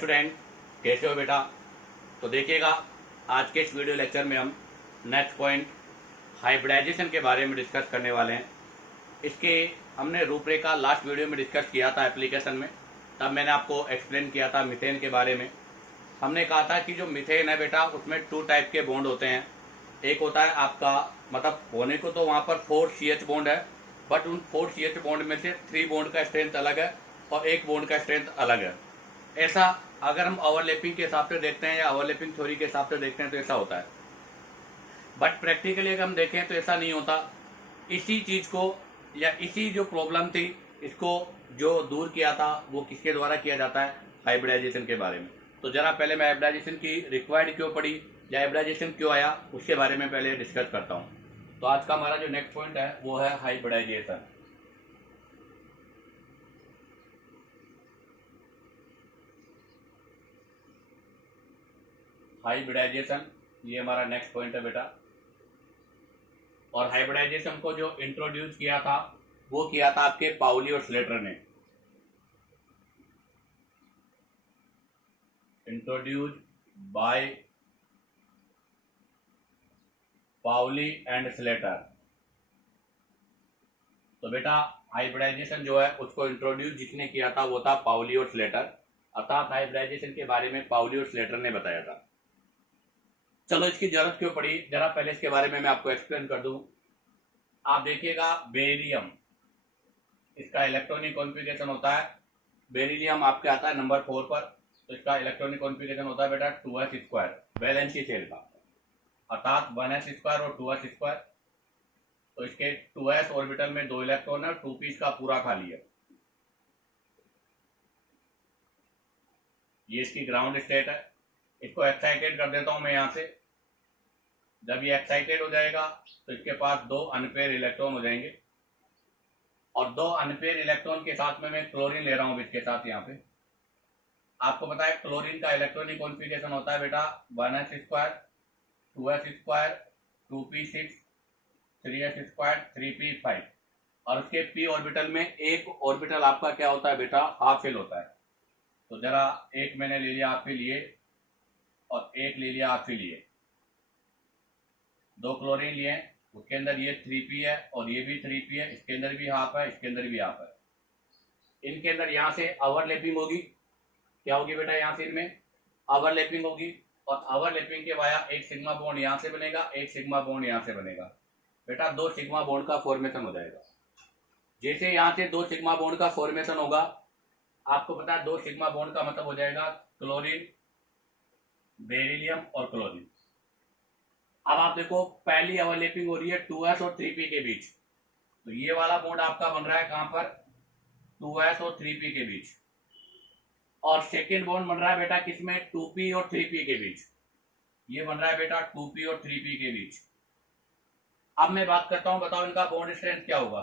Student, कैसे हो बेटा। तो देखिएगा, आज के इस वीडियो लेक्चर में हम नेक्स्ट पॉइंट हाइब्रिडाइजेशन के बारे में डिस्कस करने वाले हैं। इसके हमने रूपरेखा लास्ट वीडियो में डिस्कस किया था एप्लीकेशन में। तब मैंने आपको एक्सप्लेन किया था मीथेन के बारे में। हमने कहा था कि जो मीथेन है बेटा, उसमें 2 टाइप के बॉन्ड होते हैं। एक होता है आपका, मतलब होने को तो वहाँ पर 4 CH बॉन्ड है, बट उन 4 CH बॉन्ड में से 3 बॉन्ड का स्ट्रेंथ अलग है और एक बॉन्ड का स्ट्रेंथ अलग है। ऐसा अगर हम ओवरलैपिंग के हिसाब से देखते हैं या ओवरलैपिंग थ्योरी के हिसाब से देखते हैं तो ऐसा होता है, बट प्रैक्टिकली अगर हम देखें तो ऐसा नहीं होता। इसी चीज को या इसी जो प्रॉब्लम थी, इसको जो दूर किया था वो किसके द्वारा किया जाता है, हाइब्रिडाइजेशन के बारे में। तो जरा पहले मैं हाइब्रिडाइजेशन की रिक्वायर्ड क्यों पड़ी या हाइब्रिडाइजेशन क्यों आया उसके बारे में पहले डिस्कस करता हूँ। तो आज का हमारा जो नेक्स्ट पॉइंट है वो है हाइब्रिडाइजेशन। हाइब्रिडाइजेशन ये हमारा नेक्स्ट पॉइंट है बेटा। और हाइब्रिडाइजेशन को जो इंट्रोड्यूस किया था वो किया था आपके पाउली और स्लेटर ने। Introduce by Pauli and Slater. तो बेटा हाइब्रिडाइजेशन जो है उसको इंट्रोड्यूस जिसने किया था वो था पाउली और स्लेटर, अर्थात हाइब्रिडाइजेशन के बारे में पाउली और स्लेटर ने बताया था। चलो, इसकी जरूरत क्यों पड़ी, जरा पहले इसके बारे में मैं आपको एक्सप्लेन कर दूं। आप देखिएगा, बेरिलियम, इसका इलेक्ट्रॉनिक कॉन्फ़िगरेशन होता है। बेरिलियम आपके आता है नंबर 4 पर। तो इसका इलेक्ट्रॉनिक कॉन्फ़िगरेशन होता है बेटा 2s², वैलेंसी शेल का, अर्थात 1s² और 2s²। तो इसके 2s ऑर्बिटल में 2 इलेक्ट्रॉन है और 2p का पूरा खाली है। ये इसकी ग्राउंड स्टेट है। इसको एक्साइटेड कर देता हूं मैं यहां से। जब ये एक्साइटेड हो जाएगा तो इसके पास 2 अनपेयर इलेक्ट्रॉन हो जाएंगे, और 2 अनपेयर इलेक्ट्रॉन के साथ में मैं क्लोरीन ले रहा हूं इसके साथ। यहाँ पे आपको पता है क्लोरीन का इलेक्ट्रॉनिक कॉन्फ़िगरेशन होता है बेटा 1s², 2s², 2p6, 3s², 3p5, और उसके p ऑर्बिटल में एक ऑर्बिटल आपका क्या होता है बेटा, हाफ शेल होता है। तो जरा एक मैंने ले लिया आपके लिए और एक ले लिया आपके लिए, 2 क्लोरीन लिए, उसके अंदर ये 3p है और ये भी 3p है, इसके अंदर भी हाफ है, इसके अंदर भी हाफ है। इनके अंदर यहाँ से ओवरलैपिंग होगी। क्या होगी बेटा, यहाँ से इनमें ओवरलैपिंग होगी, और ओवरलैपिंग के वाया एक सिग्मा बॉन्ड यहाँ से बनेगा, एक सिग्मा बॉन्ड यहाँ से बनेगा। बेटा 2 सिग्मा बॉन्ड का फॉर्मेशन हो जाएगा। जैसे यहाँ से 2 सिग्मा बॉन्ड का फॉर्मेशन होगा, आपको पता है 2 सिग्मा बॉन्ड का मतलब हो जाएगा क्लोरीन, बेरिलियम और क्लोरीन। अब आप देखो, पहली ओवरलैपिंग हो रही है 2s और 3p के बीच। तो ये वाला बॉन्ड आपका बन रहा है कहां पर, 2s और 3p के बीच। और सेकेंड बॉन्ड बन रहा है बेटा किसमें, 2p और 3p के बीच। ये बन रहा है बेटा 2p और 3p के बीच। अब मैं बात करता हूं, बताओ इनका बॉन्ड स्ट्रेंथ क्या होगा।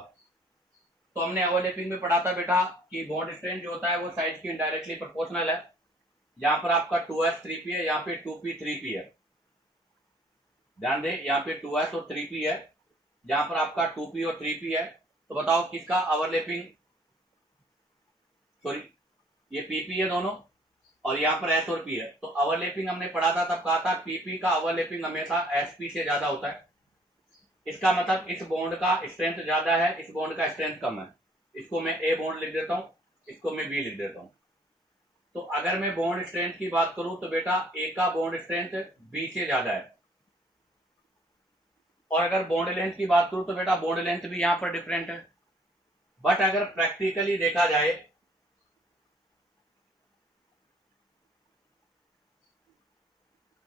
तो हमने ओवरलैपिंग में पढ़ा था बेटा कि बॉन्ड स्ट्रेंथ जो होता है वो साइज की इनडायरेक्टली प्रोपोर्शनल है। यहाँ पर आपका 2s 3p है, यहाँ पे 2p 3p है। ध्यान दे, यहाँ पे 2s और 3p है, जहां पर आपका 2p और 3p है। तो बताओ किसका ओवरलैपिंग, सॉरी ये pp है दोनों, और यहाँ पर s और p है। तो ओवरलैपिंग हमने पढ़ा था, तब कहा था pp का ओवरलैपिंग हमेशा sp से ज्यादा होता है। इसका मतलब इस बॉन्ड का स्ट्रेंथ ज्यादा है, इस बॉन्ड का स्ट्रेंथ कम है। इसको मैं a बॉन्ड लिख देता हूं, इसको मैं b लिख देता हूं। तो अगर मैं बॉन्ड स्ट्रेंथ की बात करूं तो बेटा a का बॉन्ड स्ट्रेंथ b से ज्यादा है, और अगर बॉन्ड लेंथ की बात करूं तो बेटा बॉन्ड लेंथ भी यहां पर डिफरेंट है। बट अगर प्रैक्टिकली देखा जाए,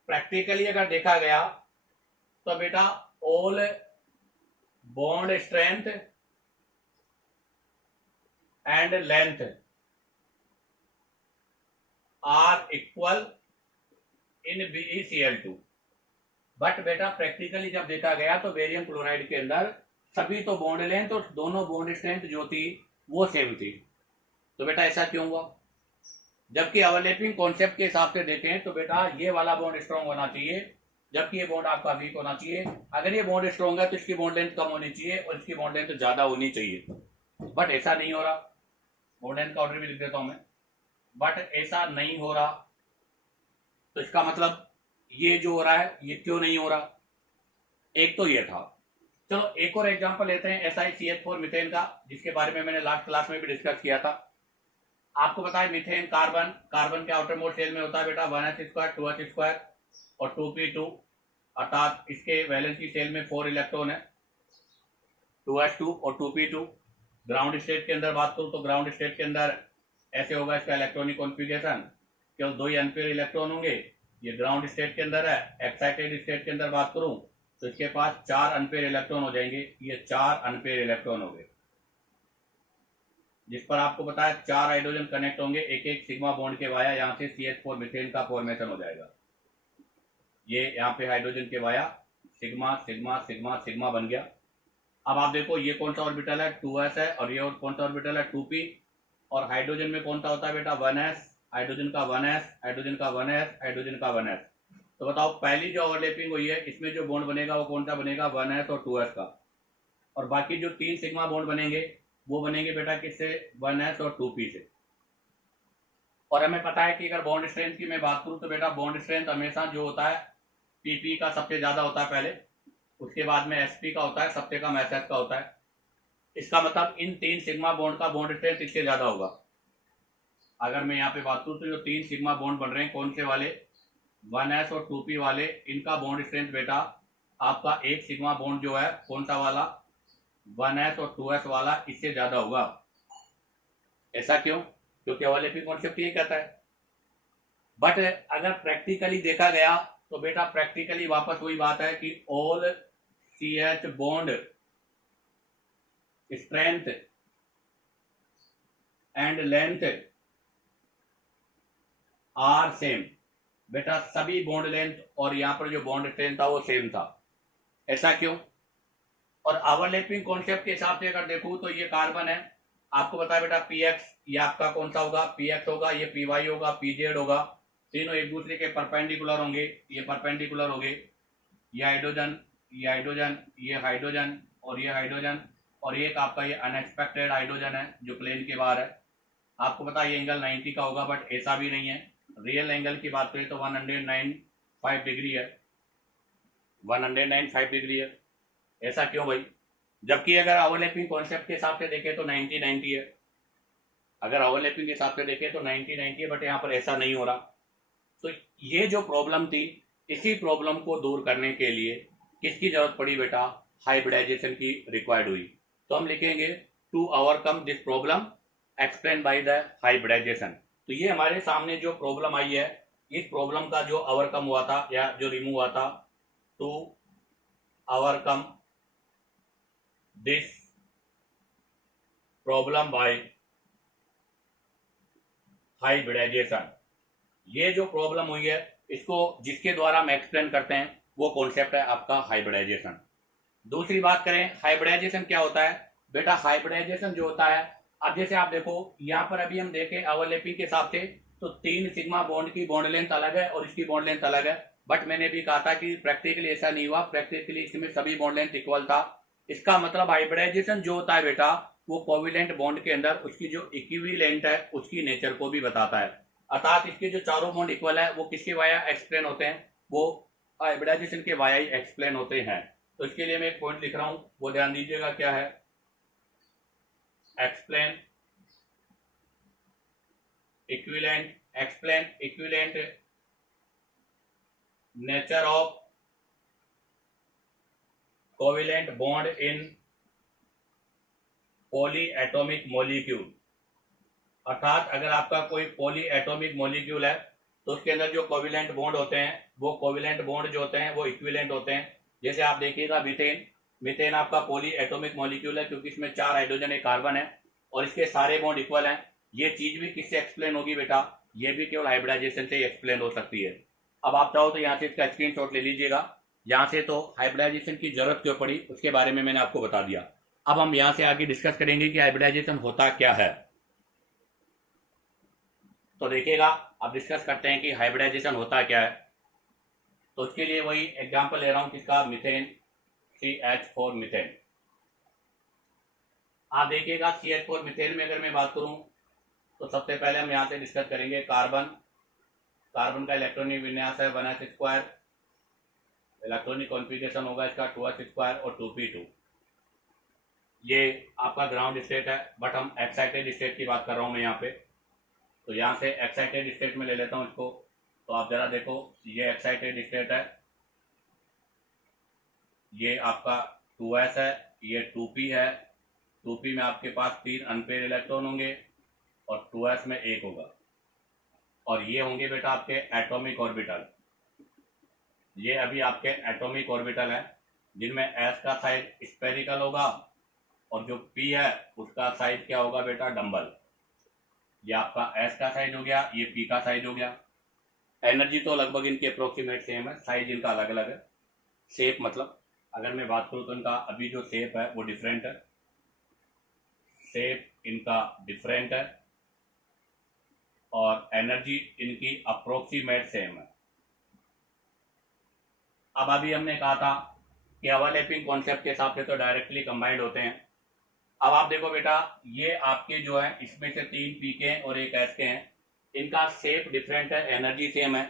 प्रैक्टिकली अगर देखा गया तो बेटा all bond strength and length are equal in BeCl2। But बेटा प्रैक्टिकली जब देखा गया तो बेरियम क्लोराइड के अंदर सभी तो बॉन्ड लेंथ और दोनों बॉन्ड स्ट्रेंथ जो थी वो सेम थी। तो बेटा ऐसा क्यों हुआ, जबकि ओवरलैपिंग कॉन्सेप्ट के हिसाब से देखें तो बेटा ये वाला बॉन्ड स्ट्रॉन्ग होना चाहिए, जबकि ये बॉन्ड आपका वीक होना चाहिए। अगर ये बॉन्ड स्ट्रॉन्ग है तो इसकी बॉन्ड लेंथ कम होनी चाहिए और इसकी बॉन्ड लेंथ ज्यादा होनी चाहिए, बट ऐसा नहीं हो रहा। बॉन्ड लेंथ का ऑर्डर भी लिख देता हूं मैं। बट ऐसा नहीं हो रहा। तो इसका मतलब ये जो हो रहा है ये क्यों नहीं हो रहा, एक तो ये था। चलो एक और एग्जांपल लेते हैं SiCH4 मीथेन का, जिसके बारे में मैंने लास्ट क्लास में भी डिस्कस किया था। आपको पता है मीथेन कार्बन, कार्बन के आउटर मोड शेल में होता है बेटा 1s² 2s² और 2p2, अर्थात इसके वैलेंसी शेल में 4 इलेक्ट्रॉन है, 2s2 और 2p2। ग्राउंड स्टेट के अंदर बात करूं तो ग्राउंड स्टेट के अंदर ऐसे होगा इसका इलेक्ट्रॉनिक कॉन्फ़िगरेशन, केवल 2 ही अनपेयर इलेक्ट्रॉन होंगे। ये ग्राउंड स्टेट के अंदर है। एक्साइटेड स्टेट के अंदर बात करूं तो इसके पास 4 अनपेयर इलेक्ट्रॉन हो जाएंगे। ये 4 अनपेयर इलेक्ट्रॉन हो गए, जिस पर आपको पता है 4 हाइड्रोजन कनेक्ट होंगे एक एक सिग्मा बॉन्ड के वाया, यहाँ से CH4 मीथेन का फॉर्मेशन हो जाएगा। ये यहाँ पे हाइड्रोजन के via sigma sigma sigma sigma बन गया। अब आप देखो ये कौन सा ऑर्बिटल है, 2s है, और ये कौन सा ऑर्बिटल है, 2p। और हाइड्रोजन में कौन सा होता है बेटा, 1s, हाइड्रोजन का 1s, हाइड्रोजन का 1s, हाइड्रोजन का 1s। तो बताओ पहली जो ओवरलैपिंग हुई है इसमें जो बॉन्ड बनेगा वो कौन सा बनेगा, 1s और 2s का। और बाकी जो 3 सिग्मा बॉन्ड बनेंगे वो बनेंगे बेटा किससे, 1s और 2p से। और हमें पता है कि अगर बॉन्ड स्ट्रेंथ की मैं बात करूं तो बेटा बॉन्ड स्ट्रेंथ हमेशा जो होता है pp का सबसे ज्यादा होता है पहले, उसके बाद में sp का होता है, सबसे कम ss का होता है। इसका मतलब इन 3 सिग्मा बॉन्ड का बॉन्ड स्ट्रेंथ इससे ज्यादा होगा। अगर मैं यहाँ पे बात करूं तो जो 3 सिग्मा बॉन्ड बन रहे हैं कौन से वाले, 1s और 2p वाले, इनका बॉन्ड स्ट्रेंथ बेटा आपका एक सिग्मा बॉन्ड जो है कौन सा वाला, 1s और 2s वाला, इससे ज्यादा होगा। ऐसा क्यों, क्योंकि ओवरलैपिंग कॉन्सेप्ट ये कहता है। बट अगर प्रैक्टिकली देखा गया तो बेटा प्रैक्टिकली वापस वही बात है कि all CH bond strength and length are same. बेटा सभी बॉन्ड लेंथ और यहां पर जो बॉन्ड स्ट्रेंथ था वो सेम था। ऐसा क्यों, और ओवरलैपिंग कॉन्सेप्ट के हिसाब से अगर देखूं तो ये कार्बन है, आपको पता है बेटा px, ये आपका कौन सा होगा, px होगा, ये py होगा, pz होगा, तीनों एक दूसरे के परपेंडिकुलर होंगे, ये परपेंडिकुलर होंगे। ये हाइड्रोजन, ये हाइड्रोजन, ये हाइड्रोजन और ये हाइड्रोजन, और एक आपका ये अनएक्सपेक्टेड हाइड्रोजन है जो प्लेन के बाहर है। आपको पता है ये एंगल 90 का होगा, बट ऐसा भी नहीं है। रियल एंगल की बात करें तो 109.5 डिग्री है, 109.5 डिग्री है। ऐसा क्यों भाई, जबकि अगर ओवरलैपिंग कॉन्सेप्ट के हिसाब से देखें तो 90-90 है। अगर ओवरलैपिंग के हिसाब से देखें तो 90-90 है, बट यहाँ पर ऐसा नहीं हो रहा। तो ये जो प्रॉब्लम थी, इसी प्रॉब्लम को दूर करने के लिए किसकी जरूरत पड़ी बेटा, हाइब्रिडाइजेशन की रिक्वायर्ड हुई। तो हम लिखेंगे to overcome this problem explain by the hybridization. तो ये हमारे सामने जो प्रॉब्लम आई है, इस प्रॉब्लम का जो ओवरकम हुआ था या जो रिमूव हुआ था, to overcome this problem by hybridization. ये जो प्रॉब्लम हुई है इसको जिसके द्वारा हम एक्सप्लेन करते हैं वो कॉन्सेप्ट है आपका हाइब्रिडाइजेशन। दूसरी बात करें हाइब्रिडाइजेशन क्या होता है बेटा, हाइब्रिडाइजेशन जो होता है, अब जैसे आप देखो यहाँ पर अभी हम देखें ओवरलैपिंग के हिसाब से तो 3 सिग्मा बॉन्ड की बॉन्ड लेंथ अलग है और इसकी बॉन्ड लेंथ अलग है। बट मैंने भी कहा था कि प्रैक्टिकली ऐसा नहीं हुआ, प्रैक्टिकली इसमें सभी बॉन्ड लेंथ इक्वल था। इसका मतलब हाइब्रिडाइजेशन जो होता है बेटा वो कोविलेंट बॉन्ड के अंदर उसकी जो इक्विवेलेंट है उसकी नेचर को भी बताता है। अर्थात इसके जो चारों बॉन्ड इक्वल है वो किसके वाया एक्सप्लेन होते हैं, वो हाइब्रिडाइजेशन के वाया ही एक्सप्लेन होते हैं। तो इसके लिए मैं एक पॉइंट लिख रहा हूं, वो ध्यान दीजिएगा, क्या है, explain equivalent, explain equivalent nature of covalent bond in poly atomic molecule. अर्थात अगर आपका कोई पॉली एटॉमिक मॉलिक्यूल है तो उसके अंदर जो कोविलेंट बॉन्ड होते हैं वो कोविलेंट बॉन्ड जो होते हैं वो इक्विवेलेंट होते हैं। जैसे आप देखिएगा मीथेन, मीथेन आपका पॉली एटॉमिक मॉलिक्यूल है क्योंकि इसमें 4 हाइड्रोजन एक कार्बन है और इसके सारे बॉन्ड इक्वल हैं। ये चीज भी किससे एक्सप्लेन होगी बेटा, ये भी केवल हाइब्रिडाइजेशन से एक्सप्लेन हो सकती है। अब आप चाहो तो यहाँ से इसका स्क्रीनशॉट ले लीजिएगा। यहाँ से तो हाइब्रिडाइजेशन की जरूरत क्यों पड़ी उसके बारे में मैंने आपको बता दिया। अब हम यहाँ से आगे डिस्कस करेंगे कि हाइब्रिडाइजेशन होता क्या है। तो देखिएगा अब डिस्कस करते हैं कि हाइब्रिडाइजेशन होता क्या है। तो उसके लिए वही एग्जांपल ले रहा हूं किसका, मीथेन, CH4 मीथेन। आप देखिएगा CH4 मीथेन में अगर मैं बात करूं तो सबसे पहले हम यहाँ से डिस्कस करेंगे कार्बन। कार्बन का इलेक्ट्रॉनिक विन्यास है 1s², इलेक्ट्रॉनिक कॉन्फ़िगरेशन होगा इसका 2s² और 2p2। ये आपका ग्राउंड स्टेट है, बट हम एक्साइटेड स्टेट की बात कर रहा हूँ मैं यहाँ पे। तो यहाँ से एक्साइटेड स्टेट में ले लेता हूँ इसको। तो आप जरा देखो, ये एक्साइटेड स्टेट है, ये आपका 2s है, ये 2p है। 2p में आपके पास 3 अनपेयर इलेक्ट्रॉन होंगे और 2s में 1 होगा। और ये होंगे बेटा आपके एटॉमिक ऑर्बिटल। ये अभी आपके एटॉमिक ऑर्बिटल हैं, जिनमें s का साइज स्पेरिकल होगा और जो p है उसका साइज क्या होगा बेटा, डम्बल। ये आपका s का साइज हो गया, ये p का साइज हो गया। एनर्जी तो लगभग इनके अप्रोक्सीमेट सेम है, साइज इनका अलग अलग है। शेप मतलब अगर मैं बात करूँ तो इनका अभी जो शेप है वो डिफरेंट है, शेप इनका डिफरेंट है और एनर्जी इनकी अप्रोक्सीमेट सेम है। अब अभी हमने कहा था कि ओवरलैपिंग कॉन्सेप्ट के हिसाब से तो डायरेक्टली कंबाइंड होते हैं। अब आप देखो बेटा, ये आपके जो है इसमें से 3 पी के और 1 एस के हैं, इनका शेप डिफरेंट है, एनर्जी सेम है,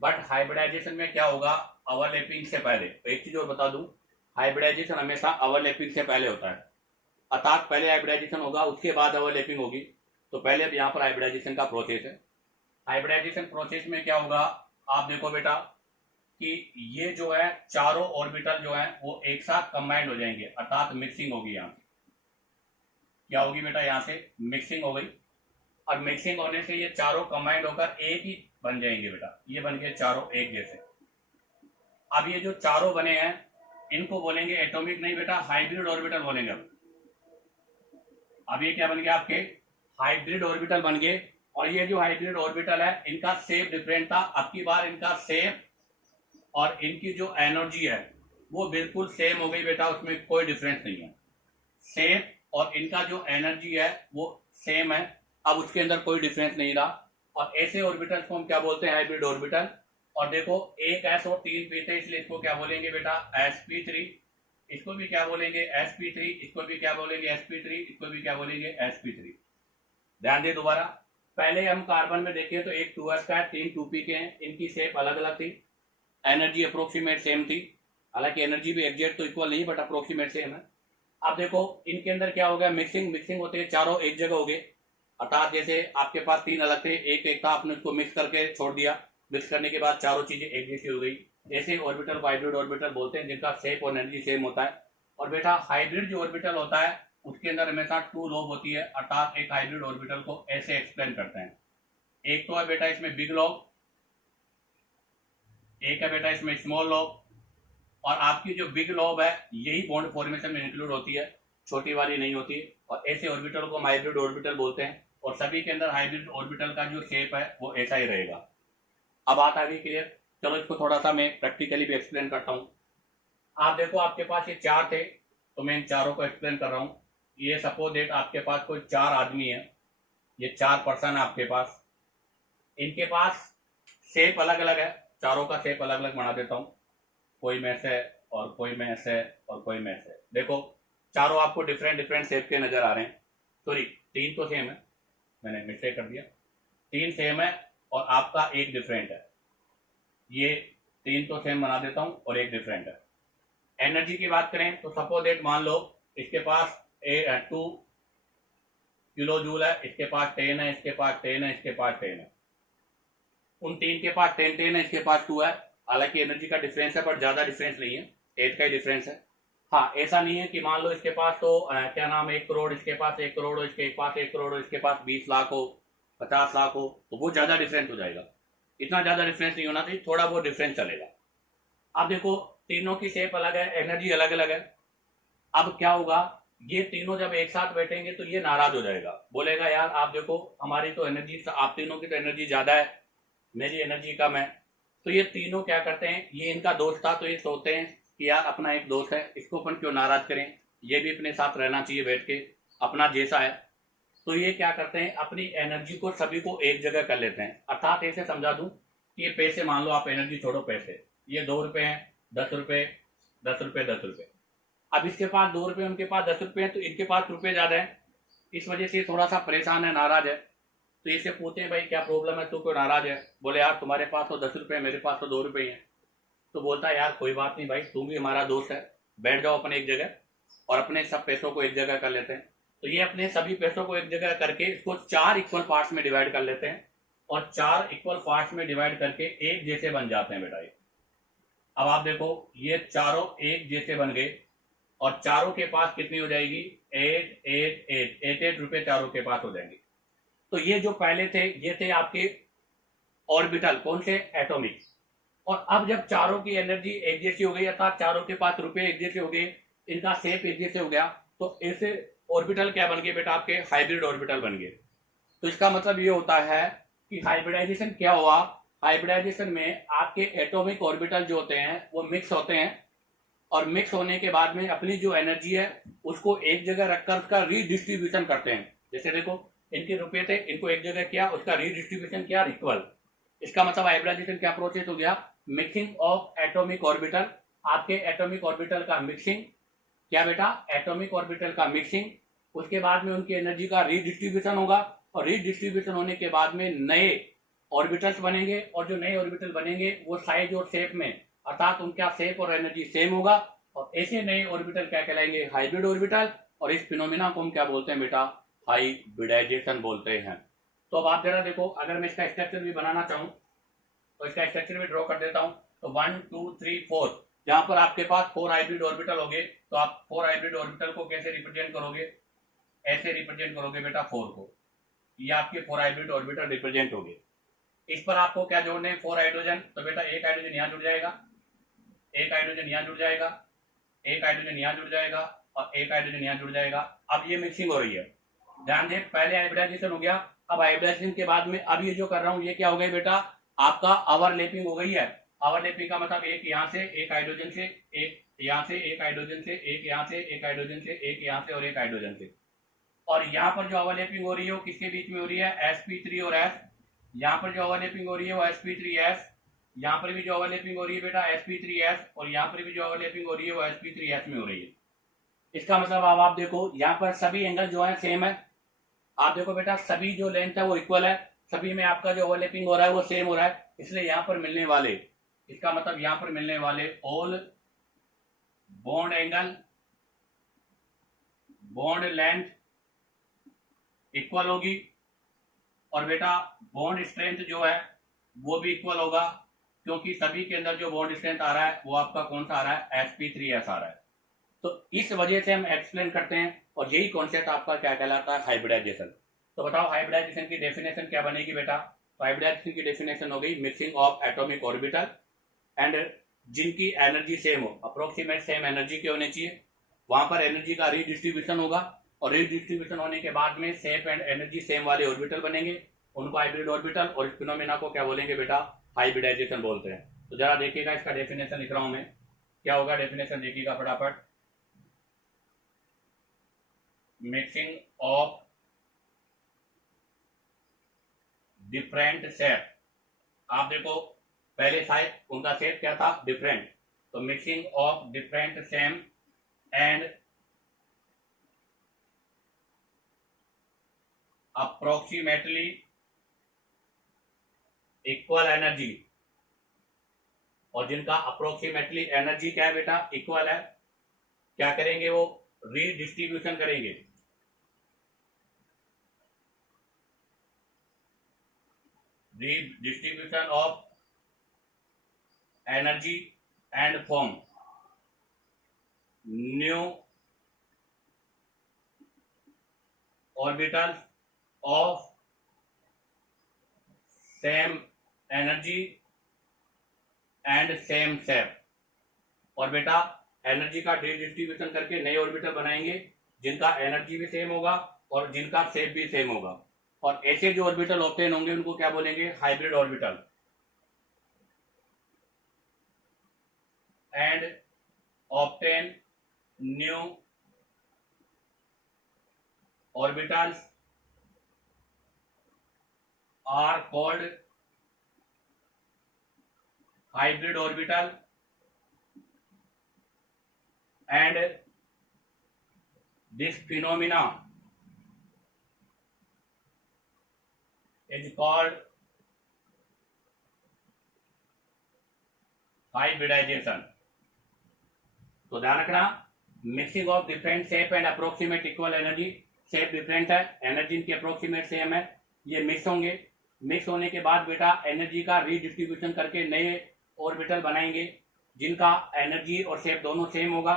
बट हाइब्रिडाइजेशन में क्या होगा, ओवरलैपिंग से पहले। तो एक चीज और बता दूं, हाइब्रिडाइजेशन हमेशा ओवरलैपिंग से पहले होता है, अर्थात पहले हाइब्रिडाइजेशन होगा उसके बाद ओवरलैपिंग होगी। तो पहले यहाँ पर हाइब्रिडाइजेशन का प्रोसेस है। हाइब्रिडाइजेशन प्रोसेस में क्या होगा, आप देखो बेटा कि ये जो है चारों ऑर्बिटल जो है वो एक साथ कंबाइंड हो जाएंगे, अर्थात मिक्सिंग होगी। यहाँ से क्या होगी बेटा, यहाँ से मिक्सिंग हो गई और मिक्सिंग होने से ये चारों कंबाइंड होकर एक ही बन जाएंगे बेटा, ये बन गए चारों एक जैसे। अब ये जो चारों बने हैं इनको बोलेंगे एटॉमिक नहीं बेटा, हाइब्रिड ऑर्बिटल बोलेंगे। अब ये क्या बन गया, आपके हाइब्रिड ऑर्बिटल बन गए। और ये जो हाइब्रिड ऑर्बिटल है इनका शेप डिफरेंट था, अब की बार इनका शेप और इनकी जो एनर्जी है वो बिल्कुल सेम हो गई बेटा, उसमें कोई डिफरेंस नहीं है। शेप और इनका जो एनर्जी है वो सेम है, अब उसके अंदर कोई डिफरेंस नहीं रहा। और ऐसे ऑर्बिटल्स को हम क्या बोलते हैं, हाइब्रिड ऑर्बिटल। और देखो 1 s और 3 p थे, इसलिए इसको क्या बोलेंगे बेटा, sp3। इसको भी क्या बोलेंगे, sp3। इसको भी क्या बोलेंगे, sp3। इसको भी क्या बोलेंगे, sp3। ध्यान दे दोबारा, पहले हम कार्बन में देखें तो एक 2s का है, 3 2p के हैं, इनकी शेप अलग अलग थी, एनर्जी अप्रोक्सीमेट सेम थी। हालांकि एनर्जी भी एग्जैक्ट तो इक्वल नहीं, बट अप्रोक्सीमेट सेम है। अब देखो इनके अंदर क्या हो गया, मिक्सिंग होते हैं, चारों एक जगह हो गए। अर्थात जैसे आपके पास 3 अलग थे, एक था, आपने उसको मिक्स करके छोड़ दिया, मिक्स करने के बाद चारों चीजें एक जैसी हो गई। ऐसे ऑर्बिटल को हाइब्रिड ऑर्बिटल बोलते हैं, जिनका शेप और एनर्जी सेम होता है। और बेटा हाइब्रिड जो ऑर्बिटल होता है उसके अंदर हमेशा 2 लोब होती है, अर्थात एक हाइब्रिड ऑर्बिटल को ऐसे एक्सप्लेन करते हैं। एक तो है बेटा इसमें बिग लोब, एक है बेटा इसमें स्मॉल लोब। और आपकी जो बिग लोब है यही बॉन्ड फॉर्मेशन में इंक्लूड होती है, छोटी वाली नहीं होती। और ऐसे ऑर्बिटल को हम हाइब्रिड ऑर्बिटल बोलते हैं, और सभी के अंदर हाइब्रिड ऑर्बिटल का जो शेप है वो ऐसा ही रहेगा। अब बात आ गई क्लियर। चलो इसको थोड़ा सा मैं प्रैक्टिकली भी एक्सप्लेन करता हूँ। आप देखो आपके पास ये 4 थे, तो मैं इन चारों को एक्सप्लेन कर रहा हूँ। ये सपोज डेट आपके पास कोई 4 आदमी है, ये 4 पर्सन है आपके पास, इनके पास शेप अलग अलग है, चारों का शेप अलग अलग बना देता हूँ। कोई में से और कोई में से और कोई में से। देखो चारों आपको डिफरेंट डिफरेंट शेप के नजर आ रहे हैं। सॉरी 3 तो सेम है, मैंने मिस्टेक कर दिया, 3 सेम है और आपका एक डिफरेंट है। ये 3 तो सेम बना देता हूं और एक डिफरेंट है। एनर्जी की बात करें तो सपोज दैट मान लो इसके पास 2 किलो जूल है, इसके पास 10 है, इसके पास 10 है, इसके पास 10 है। उन 3 के पास 10 है, इसके पास 2 है। हालांकि एनर्जी का डिफरेंस है पर ज्यादा डिफरेंस नहीं है, 8 का ही डिफरेंस है। हाँ ऐसा नहीं है कि मान लो इसके पास तो क्या नाम 1 करोड़, इसके पास 1 करोड़ हो, इसके पास 1 करोड़ हो, इसके पास 20 लाख हो, 50 लाख हो, तो वो ज्यादा डिफरेंस हो जाएगा। इतना ज्यादा डिफरेंस नहीं होना चाहिए, थोड़ा बहुत डिफरेंस चलेगा। अब देखो तीनों की शेप अलग है, एनर्जी अलग अलग है। अब क्या होगा, ये तीनों जब एक साथ बैठेंगे तो ये नाराज हो जाएगा, बोलेगा यार आप देखो हमारी तो एनर्जी, आप तीनों की तो एनर्जी ज्यादा है, मेरी एनर्जी कम है। तो ये तीनों क्या करते हैं, ये इनका दोस्त था तो ये सोचते हैं कि यार अपना एक दोस्त है, इसको अपन क्यों नाराज करें, ये भी अपने साथ रहना चाहिए बैठ के, अपना जैसा है। तो ये क्या करते हैं, अपनी एनर्जी को सभी को एक जगह कर लेते हैं। अर्थात ऐसे समझा दूं कि ये पैसे, मान लो आप एनर्जी छोड़ो, पैसे ये 2 रुपए हैं, 10 रुपए, 10 रुपए, 10 रुपए। अब इसके पास 2 रुपए, उनके पास 10 रुपए है, तो इनके पास रुपए ज्यादा है, इस वजह से थोड़ा सा परेशान है, नाराज है। तो इससे पूछते हैं भाई क्या प्रॉब्लम है, तू क्यों नाराज है? बोले यार तुम्हारे पास तो 10 रुपये, मेरे पास तो 2 रुपये हैं। तो बोलता है यार कोई बात नहीं भाई, तू भी हमारा दोस्त है, बैठ जाओ अपने एक जगह और अपने सब पैसों को एक जगह कर लेते हैं। तो ये अपने सभी पैसों को एक जगह करके इसको 4 इक्वल पार्ट्स में डिवाइड कर लेते हैं और 4 इक्वल पार्ट्स में डिवाइड करके एक जैसे बन जाते हैं बेटा ये। अब आप देखो ये चारों एक जैसे बन गए और चारों के पास कितनी हो जाएगी? 8 रुपए चारों के पास हो जाएंगे। तो ये जो पहले थे ये थे आपके ऑर्बिटल, कौन से? एटॉमिक। और अब जब चारों की एनर्जी एक जैसी हो गई अर्थात चारों के पास रुपए एक जैसे हो गए, इनका शेप एक जैसे हो गया, तो ऐसे ऑर्बिटल क्या बन गए बेटा? आपके हाइब्रिड ऑर्बिटल बन गए। तो इसका मतलब ये होता है कि हाइब्रिडाइजेशन क्या हुआ? हाइब्रिडाइजेशन में आपके एटॉमिक ऑर्बिटल जो होते हैं वो मिक्स होते हैं और मिक्स होने के बाद में अपनी जो एनर्जी है उसको एक जगह रखकर उसका रीडिस्ट्रीब्यूशन करते हैं। जैसे देखो इनके रुपए थे, इनको एक जगह किया, उसका रीडिस्ट्रीब्यूशन किया इक्वल। इसका मतलब हाइब्रिडाइजेशन क्या प्रोसेस हो गया? Mixing of atomic orbital. आपके एटॉमिक ऑर्बिटल का मिक्सिंग, क्या बेटा? एटॉमिक ऑर्बिटल का मिक्सिंग। उसके बाद में उनकी एनर्जी का रीडिस्ट्रीब्यूशन होगा और रीडिस्ट्रीब्यूशन होने के बाद में नए ऑर्बिटल्स बनेंगे और जो नए ऑर्बिटल बनेंगे वो साइज और शेप में अर्थात उनका शेप और एनर्जी सेम होगा और ऐसे नए ऑर्बिटल क्या कहलाएंगे? Hybrid orbital. और इस फिनोमिना को हम क्या बोलते हैं बेटा? हाइब्रिडाइजेशन बोलते हैं। तो अब आप जरा देखो, अगर मैं इसका स्ट्रक्चर भी बनाना चाहूं तो इसका स्ट्रक्चर भी ड्रॉ कर देता हूं। तो 1 2 3 4, जहां पर आपके पास 4 हाइब्रिड ऑर्बिटल हो गए, तो आप 4 हाइब्रिड ऑर्बिटल को कैसे रिप्रेजेंट करोगे? ऐसे रिप्रेजेंट करोगे बेटा 4 को। ये आपके 4 हाइब्रिड ऑर्बिटल रिप्रेजेंट हो गए। इस पर आपको क्या जोड़ने हैं? 4 हाइड्रोजन। तो बेटा एक हाइड्रोजन यहां जुड़ जाएगा, एक हाइड्रोजन यहां जुड़ जाएगा, एक हाइड्रोजन यहां जुड़ जाएगा और एक हाइड्रोजन यहां जुड़ जाएगा। अब ये मिक्सिंग हो रही है, ध्यान दें, पहले हाइब्रिडाइजेशन हो गया। अब हाइब्रिडाइजेशन के बाद में अब ये जो कर रहा हूं ये क्या हो गया बेटा? आपका ओवरलैपिंग हो गई है। ओवरलैपिंग का मतलब एक यहां से, एक हाइड्रोजन से, एक यहां से, एक हाइड्रोजन से, एक यहां से, एक हाइड्रोजन से, एक यहां से और एक हाइड्रोजन से। और यहाँ पर जो ओवरलैपिंग हो रही है वो किसके बीच में हो रही है? sp3 और s। यहाँ पर जो ओवरलैपिंग हो रही है वो sp3s। यहाँ पर भी जो ओवरलैपिंग हो रही है बेटा sp3s और यहाँ पर भी जो ओवरलैपिंग हो रही है वो sp3s में हो रही है। इसका मतलब अब आप देखो यहाँ पर सभी एंगल जो है सेम है। आप देखो बेटा सभी जो लेंथ है वो इक्वल है, सभी में आपका जो ओवरलैपिंग हो रहा है वो सेम हो रहा है, इसलिए यहाँ पर मिलने वाले, इसका मतलब यहाँ पर मिलने वाले all bond angle, bond length equal होगी और बेटा बॉन्ड स्ट्रेंथ जो है वो भी इक्वल होगा, क्योंकि सभी के अंदर जो बॉन्ड स्ट्रेंथ आ रहा है वो आपका कौन सा आ रहा है? sp3s आ रहा है। तो इस वजह से हम एक्सप्लेन करते हैं और यही कॉन्सेप्ट आपका क्या कहलाता है? हाइब्रिडाइजेशन। तो बताओ हाइब्रिडाइजेशन की डेफिनेशन क्या बनेगी बेटा? तो हाइब्रिडाइजेशन की डेफिनेशन हो गई mixing of atomic orbital and जिनकी एनर्जी सेम हो, अप्रोक्सीमेट सेम एनर्जी के होने चाहिए, वहां पर एनर्जी का रीडिस्ट्रीब्यूशन होगा और रीडिस्ट्रीब्यूशन होने के बाद में शेप एंड एनर्जी सेम वाले ऑर्बिटल बनेंगे, उनको हाइब्रिड ऑर्बिटल, और इस फिनोमेना को क्या बोलेंगे बेटा? हाइब्रिडाइजेशन बोलते हैं। तो जरा देखिएगा इसका डेफिनेशन लिख रहा हूं मैं, क्या होगा डेफिनेशन देखिएगा फटाफट। मिक्सिंग ऑफ डिफरेंट शेप, आप देखो पहले साइड उनका शेप क्या था? डिफरेंट। तो mixing of different same and approximately equal energy, और जिनका अप्रोक्सीमेटली एनर्जी क्या है बेटा? इक्वल है, क्या करेंगे? वो रीडिस्ट्रीब्यूशन करेंगे। Redistribution of energy and form new orbitals of same energy and same shape. और बेटा एनर्जी का डिस्ट्रीब्यूशन करके नए ऑर्बिटल बनाएंगे जिनका एनर्जी भी सेम होगा और जिनका शेप भी सेम होगा, और ऐसे जो ऑर्बिटल ऑब्टेन होंगे उनको क्या बोलेंगे? Hybrid orbital. And obtain new orbitals are called hybrid orbital and this phenomena is called hybridization. तो ध्यान रखना, mixing of different shape and approximate equal energy. Shape different है, एनर्जी इनकी अप्रोक्सीमेट सेम है, ये मिक्स होंगे। मिक्स होने के बाद बेटा एनर्जी का रीडिस्ट्रीब्यूशन करके नए ऑर्बिटल बनाएंगे जिनका एनर्जी और शेप दोनों सेम होगा।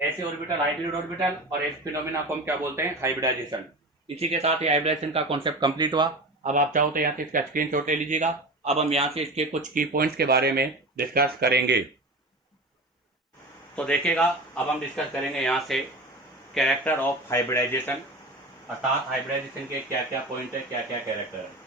ऐसे ऑर्बिटल हाइब्रिड ऑर्बिटल, और इस फिनोमेना को हम क्या बोलते हैं, हाइब्रिडाइजेशन। इसी के साथ ही हाइब्रिडाइजेशन का कॉन्सेप्ट कंप्लीट हुआ। अब आप चाहो तो यहाँ से इसका स्क्रीनशॉट ले लीजिएगा। अब हम यहाँ से इसके कुछ की पॉइंट्स के बारे में डिस्कस करेंगे। तो देखिएगा, अब हम डिस्कस करेंगे यहाँ से कैरेक्टर ऑफ हाइब्रिडाइजेशन, अर्थात हाइब्रिडाइजेशन के क्या क्या पॉइंट है, क्या क्या कैरेक्टर है।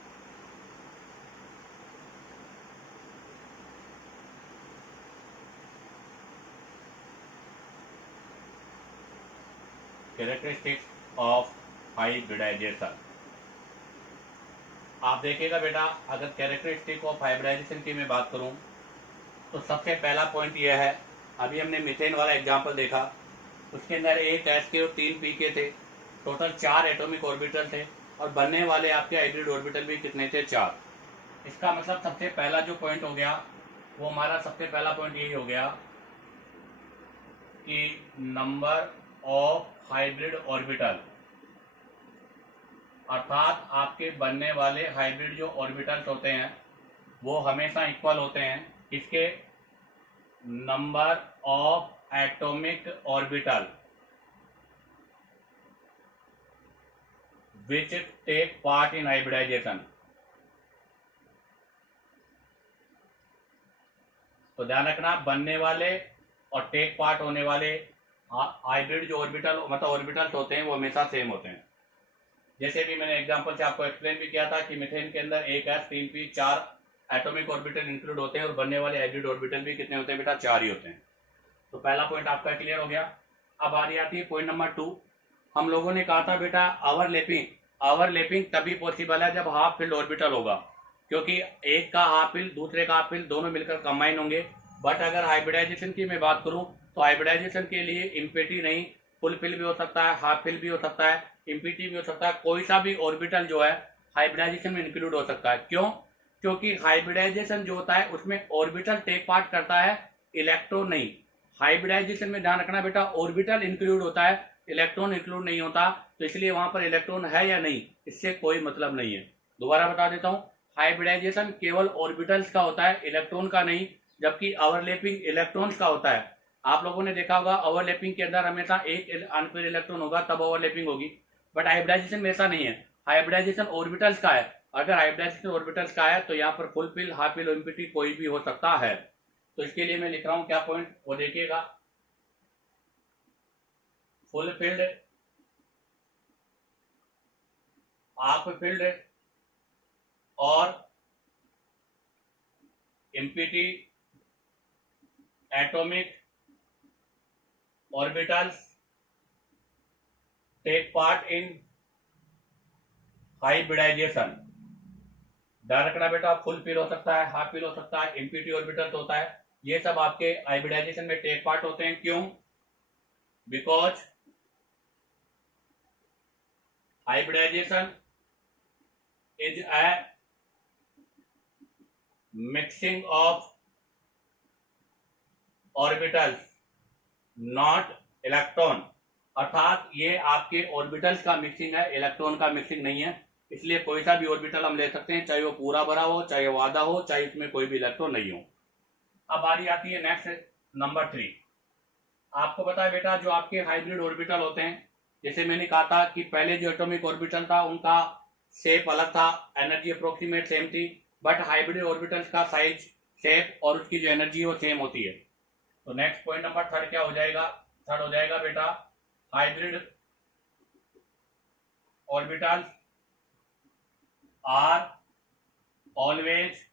Characteristics of hybridization. आप देखिएगा बेटा, अगर कैरेक्टरिस्टिक ऑफ हाइब्रिडाइजेशन की मैं बात करूं तो सबसे पहला पॉइंट यह है, अभी हमने मीथेन वाला एग्जांपल देखा, उसके अंदर एक एस के और 3 पी के थे, टोटल 4 एटॉमिक ऑर्बिटल थे, और बनने वाले आपके हाइब्रिड ऑर्बिटल भी कितने थे, 4। इसका मतलब सबसे पहला जो पॉइंट हो गया वो हमारा सबसे पहला पॉइंट यही हो गया कि नंबर ऑफ हाइब्रिड ऑर्बिटल, अर्थात आपके बनने वाले हाइब्रिड जो ऑर्बिटल्स होते हैं वो हमेशा इक्वल होते हैं। इसके number of atomic orbital which take part in hybridization. तो ध्यान रखना, बनने वाले और टेक पार्ट होने वाले हाइब्रिड जो ऑर्बिटल मतलब ऑर्बिटल्स होते हैं वो हमेशा सेम होते हैं। जैसे भी मैंने एग्जांपल से आपको एक्सप्लेन भी किया था कि मीथेन के अंदर एक S 3 P 4 atomic orbital include होते हैं, और बनने वाले हाइब्रिड ऑर्बिटल भी कितने होते हैं बेटा, 4 ही होते हैं। तो पहला पॉइंट आपका क्लियर हो गया। अब आ रही आती है पॉइंट नंबर 2। हम लोगों ने कहा था बेटा ओवरलैपिंग तभी पॉसिबल है जब हाफ फिल्ड ऑर्बिटल होगा, क्योंकि एक का हाफ फिल्ड दूसरे का हाफ फिल्ड दोनों मिलकर कंबाइन होंगे। बट अगर हाइब्रिडाइजेशन की मैं बात करूं तो हाइब्रिडाइजेशन के लिए इम्पिटी नहीं, फुल फिल भी हो सकता है, हाफ फिल भी हो सकता है, इम्पिटी भी हो सकता है, कोई सा भी ऑर्बिटल जो है हाइब्रिडाइजेशन में इंक्लूड हो सकता है। क्यों? क्योंकि हाइब्रिडाइजेशन जो होता है उसमें ऑर्बिटल टेक पार्ट करता है, इलेक्ट्रॉन नहीं। हाइब्रिडाइजेशन में ध्यान रखना बेटा, ऑर्बिटल इंक्लूड होता है, इलेक्ट्रॉन इंक्लूड नहीं होता, तो इसलिए वहां पर इलेक्ट्रॉन है या नहीं इससे कोई मतलब नहीं है। दोबारा बता देता हूं, हाइब्रिडाइजेशन केवल ऑर्बिटल्स का होता है, इलेक्ट्रॉन का नहीं, जबकि ओवरलैपिंग इलेक्ट्रॉन्स का होता है। आप लोगों ने देखा होगा ओवरलैपिंग के अंदर हमेशा एक अनपेयर इलेक्ट्रॉन होगा तब ओवरलैपिंग होगी, बट हाइब्रिडाइजेशन में ऐसा नहीं है। हाइब्रिडाइजेशन ऑर्बिटल्स का है। अगर हाइब्रिडाइजेशन ऑर्बिटल्स का है तो यहाँ पर full fill, half fill, empty कोई भी हो सकता है। तो इसके लिए मैं लिख रहा हूं क्या पॉइंट, वो देखिएगा, फुल फिल्ड, हाफ फिल्ड और empty atomic orbitals take part in hybridization. ध्यान रखना बेटा, फुल फिल हो सकता है, हाफ फिल हो सकता है, इम्पिटी ऑर्बिटल्स होता है, ये सब आपके हाइब्रिडाइजेशन में टेक पार्ट होते हैं। क्यों? Because hybridization is a mixing of orbitals not electron, अर्थात ये आपके ऑर्बिटल्स का मिक्सिंग है, इलेक्ट्रॉन का मिक्सिंग नहीं है। इसलिए कोई सा भी ऑर्बिटल हम ले सकते हैं, चाहे वो पूरा भरा हो, चाहे वो आधा हो, चाहे इसमें कोई भी इलेक्ट्रॉन नहीं हो। अब बारी आती है नेक्स्ट नंबर 3। आपको पता है बेटा, जो आपके हाइब्रिड ऑर्बिटल होते हैं, जैसे मैंने कहा था कि पहले जो एटॉमिक ऑर्बिटल था उनका शेप अलग था, एनर्जी अप्रोक्सीमेट सेम थी, बट हाइब्रिड ऑर्बिटल्स का साइज, शेप और उसकी जो एनर्जी है वो सेम होती है। तो नेक्स्ट पॉइंट नंबर 3 क्या हो जाएगा, थर्ड हो जाएगा बेटा, hybrid orbitals are always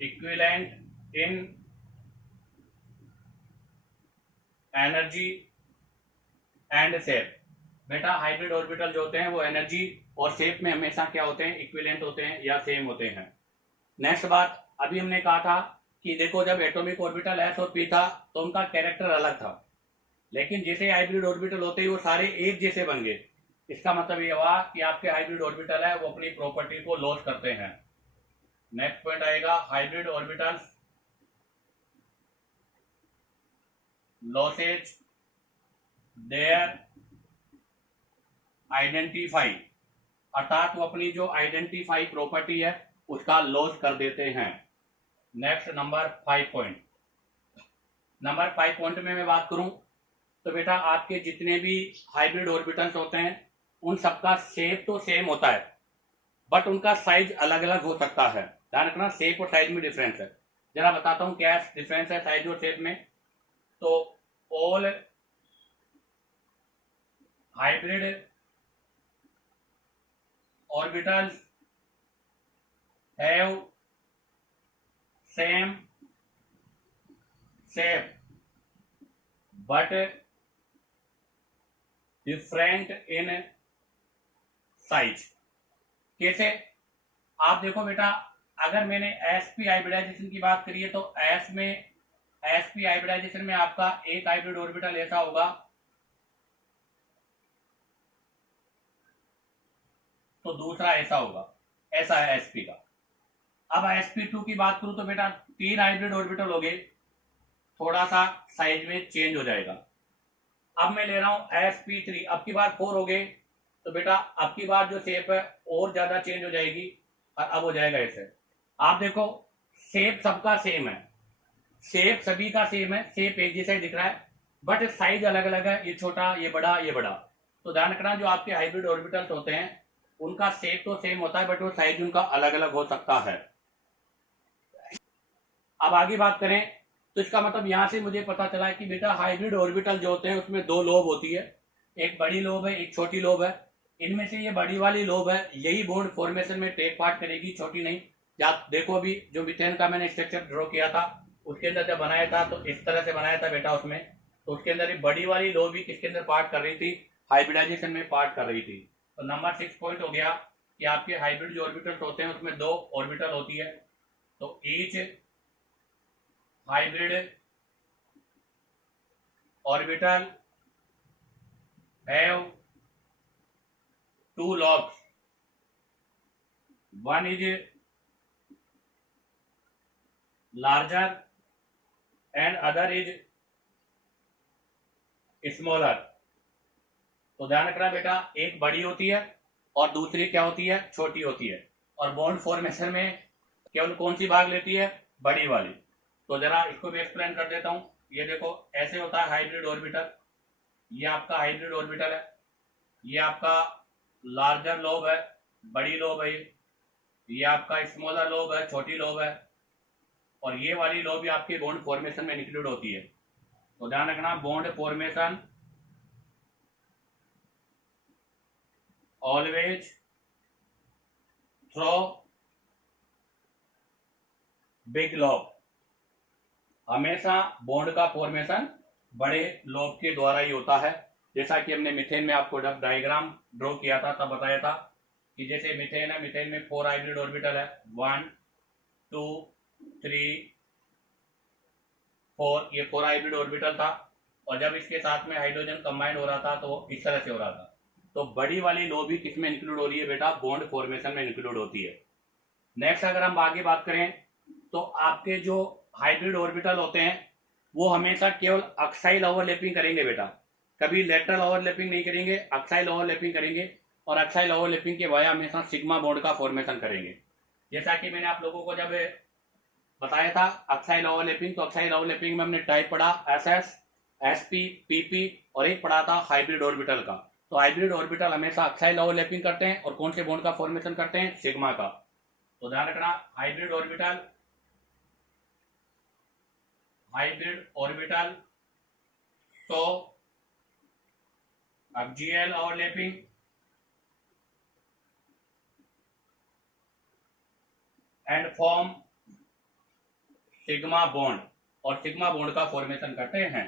equivalent in energy and shape. बेटा हाइब्रिड ऑर्बिटल जो होते हैं वो एनर्जी और शेप में हमेशा क्या होते हैं, इक्विवेलेंट होते हैं या सेम होते हैं। नेक्स्ट बात, अभी हमने कहा था कि देखो जब एटॉमिक ऑर्बिटल एस और पी था तो उनका कैरेक्टर अलग था, लेकिन जैसे हाइब्रिड ऑर्बिटल होते ही वो सारे एक जैसे बन गए। इसका मतलब ये हुआ कि आपके हाइब्रिड ऑर्बिटल है वो अपनी प्रॉपर्टी को लॉस करते हैं। नेक्स्ट पॉइंट आएगा hybrid orbitals losses their identify, अर्थात वो अपनी जो आइडेंटिफाई प्रॉपर्टी है उसका लॉस कर देते हैं। Next number 5 point. Number 5 point में मैं बात करूं तो बेटा आपके जितने भी हाइब्रिड ऑर्बिटल्स होते हैं उन सबका शेप तो सेम होता है, बट उनका साइज अलग अलग हो सकता है। ध्यान रखना, शेप और साइज में डिफरेंस है। जरा बताता हूं क्या डिफरेंस है साइज और शेप में। तो all hybrid orbitals have same shape but different in size. कैसे? आप देखो बेटा, अगर मैंने एसपी हाइब्रिडाइजेशन की बात करी है तो एसपी हाइब्रिडाइजेशन में आपका एक हाइब्रिड ऑर्बिटल ऐसा होगा तो दूसरा ऐसा होगा, ऐसा है एसपी का। अब sp2 की बात करूं तो बेटा 3 हाइब्रिड ऑर्बिटल हो गए, थोड़ा सा साइज में चेंज हो जाएगा। अब मैं ले रहा हूं sp3, अब की बार 4 हो गए तो बेटा अब की बार जो शेप है और ज्यादा चेंज हो जाएगी और अब हो जाएगा ऐसे। आप देखो शेप सबका सेम है, शेप सभी का सेम है, शेप एक जैसा ही दिख रहा है, बट साइज अलग अलग है, ये छोटा ये बड़ा ये बड़ा। तो ध्यान रखना जो आपके हाइब्रिड ऑर्बिटल्स होते हैं उनका शेप तो सेम होता है बट वो साइज उनका अलग अलग हो सकता है। अब आगे बात करें तो इसका मतलब यहां से मुझे पता चला है कि बेटा हाइब्रिड ऑर्बिटल जो होते हैं उसमें 2 लोब होती है, एक बड़ी लोब है एक छोटी लोब है। इनमें से ये बड़ी वाली लोब है यही बॉन्ड फॉर्मेशन में टेक पार्ट करेगी, छोटी नहीं। आप देखो अभी जो मीथेन का मैंने स्ट्रक्चर ड्रॉ किया था उसके अंदर जब बनाया था तो इस तरह से बनाया था बेटा उसमें, तो उसके अंदर बड़ी वाली लोब ही किसके अंदर पार्ट कर रही थी, हाइब्रिडाइजेशन में पार्ट कर रही थी। तो नंबर 6 पॉइंट हो गया कि आपके हाइब्रिड जो ऑर्बिटल्स होते हैं उसमें 2 ऑर्बिटल होती है। तो each hybrid orbital have 2 lobes, one is larger and other is smaller। तो ध्यान रखना बेटा एक बड़ी होती है और दूसरी क्या होती है, छोटी होती है। और बॉन्ड फॉर्मेशन में केवल कौन सी भाग लेती है, बड़ी वाली। तो जरा इसको भी एक्सप्लेन कर देता हूं। ये देखो ऐसे होता है हाइब्रिड ऑर्बिटल, ये आपका हाइब्रिड ऑर्बिटल है, ये आपका लार्जर लोब है, बड़ी लोब है, ये आपका स्मॉलर लोब है, छोटी लोब है, और ये वाली लोब भी आपके बॉन्ड फॉर्मेशन में इंक्लूड होती है। तो ध्यान रखना bond formation always through big lobe, हमेशा बॉन्ड का फॉर्मेशन बड़े लोब के द्वारा ही होता है। जैसा कि हमने मीथेन में आपको जब डायग्राम ड्रॉ किया था तब बताया था कि जैसे मीथेन है, मीथेन में 4 हाइब्रिड ऑर्बिटल है, 1 2 3 4, ये 4 हाइब्रिड ऑर्बिटल था। और जब इसके साथ में हाइड्रोजन कंबाइंड हो रहा था तो इस तरह से हो रहा था। तो बड़ी वाली लोब भी किसमें इंक्लूड हो रही है बेटा, बॉन्ड फॉर्मेशन में इंक्लूड होती है। नेक्स्ट अगर हम आगे बात करें तो आपके जो हाइब्रिड ऑर्बिटल होते हैं वो हमेशा केवल अक्साइल ओवरलैपिंग करेंगे बेटा, कभी लेटरल ओवरलैपिंग नहीं करेंगे, अक्साइल ओवरलैपिंग करेंगे। और अक्साइल ओवरलैपिंग के वाया हमेशा सिग्मा बॉन्ड का फॉर्मेशन करेंगे। जैसा कि मैंने आप लोगों को जब बताया था अक्साइल ओवरलैपिंग, तो अक्साइल ओवरलैपिंग में हमने टाइप पढ़ा एसएस, एसपी, पीपी और एक पढ़ा था हाइब्रिड ऑर्बिटल का। तो हाइब्रिड ऑर्बिटल हमेशा अक्साइल ओवरलैपिंग करते हैं और कौन से बॉन्ड का फॉर्मेशन करते हैं, सिग्मा का। तो ध्यान रखना hybrid orbital so axial overlapping and form sigma bond, और सिग्मा बॉन्ड का फॉर्मेशन करते हैं।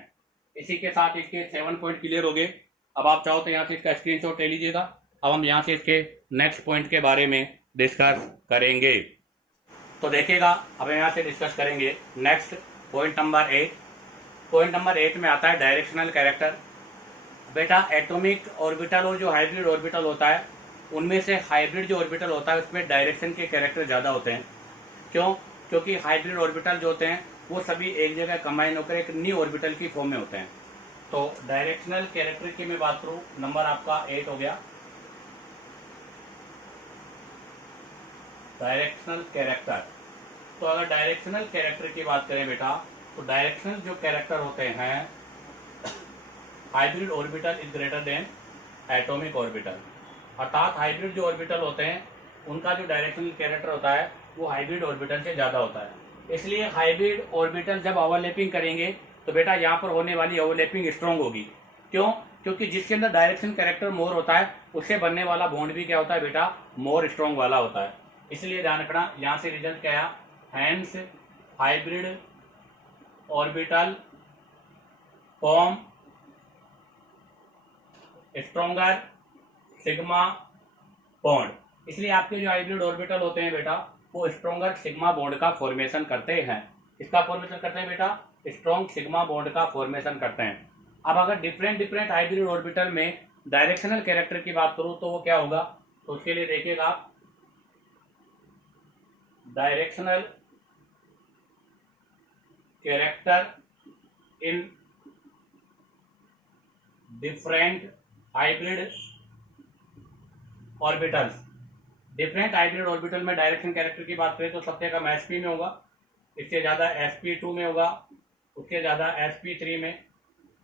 इसी के साथ इसके 7 पॉइंट क्लियर हो गए। अब आप चाहो तो यहाँ से इसका स्क्रीनशॉट ले लीजिएगा। अब हम यहाँ से इसके नेक्स्ट पॉइंट के बारे में डिस्कस करेंगे। तो देखिएगा अब यहाँ से डिस्कस करेंगे next point number 8। Point number 8 में आता है डायरेक्शनल कैरेक्टर। बेटा एटॉमिक ऑर्बिटल और जो हाइब्रिड ऑर्बिटल होता है, उनमें से हाइब्रिड जो ऑर्बिटल होता है उसमें डायरेक्शन के कैरेक्टर ज़्यादा होते हैं। क्यों? क्योंकि हाइब्रिड ऑर्बिटल जो होते हैं वो सभी एक जगह कंबाइन होकर एक न्यू ऑर्बिटल की फॉर्म में होते हैं। तो डायरेक्शनल कैरेक्टर की मैं बात करूं, नंबर आपका 8 हो गया। डायरेक्शनल कैरेक्टर, तो अगर डायरेक्शनल कैरेक्टर की बात करें बेटा, तो डायरेक्शनल जो कैरेक्टर होते हैं, hybrid orbital is greater than atomic orbital. अर्थात हाइब्रिड जो ऑर्बिटल होते हैं उनका जो डायरेक्शनल कैरेक्टर होता है वो हाइब्रिड ऑर्बिटल से ज़्यादा होता है। इसलिए हाइब्रिड ऑर्बिटल जब ओवरलैपिंग करेंगे तो बेटा यहाँ पर होने वाली ओवरलैपिंग स्ट्रॉन्ग होगी। क्यों? क्योंकि जिसके अंदर डायरेक्शन कैरेक्टर मोर होता है उससे बनने वाला बॉन्ड भी क्या होता है बेटा, मोर स्ट्रॉन्ग वाला होता है। इसलिए ध्यान रखना, यहाँ से रिजल्ट क्या आया, hence hybrid orbital form stronger sigma bond. इसलिए आपके जो हाइब्रिड ऑर्बिटल होते हैं बेटा वो स्ट्रॉन्गर सिग्मा बॉन्ड का फॉर्मेशन करते हैं। इसका फॉर्मेशन करते हैं बेटा, स्ट्रॉन्ग सिग्मा बॉन्ड का फॉर्मेशन करते हैं। अब अगर डिफरेंट डिफरेंट हाइब्रिड ऑर्बिटल में डायरेक्शनल कैरेक्टर की बात करूं तो वो क्या होगा, तो उसके लिए देखिएगा, directional character in different hybrid orbitals. Different hybrid orbital में डायरेक्शन कैरेक्टर की बात करें तो सबसे कम sp में होगा, इससे ज़्यादा sp2 में होगा, उसके ज़्यादा sp3 में,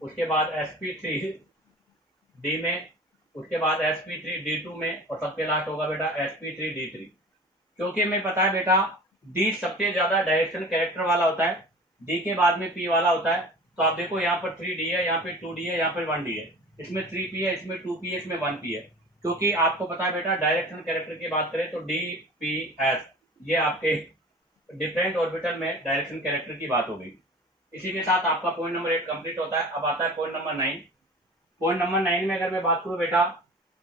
उसके बाद sp3d में, उसके बाद sp3d2 में, और सबके लास्ट होगा बेटा sp3d3। क्योंकि हमें पता है बेटा d सबसे ज़्यादा डायरेक्शन कैरेक्टर वाला होता है, d के बाद में p वाला होता है। तो आप देखो यहाँ पर 3d है, यहाँ पे 2d है, यहाँ पर 1d है, इसमें 3p है, इसमें 2p है, इसमें 1p है। क्योंकि आपको पता है बेटा डायरेक्शन कैरेक्टर की बात करें तो DPS ये आपके डिफरेंट ऑर्बिटल में डायरेक्शन कैरेक्टर की बात हो गई। इसी के साथ आपका पॉइंट नंबर 8 कंप्लीट होता है। अब आता है पॉइंट नंबर 9। पॉइंट नंबर 9 में अगर मैं बात करूं बेटा,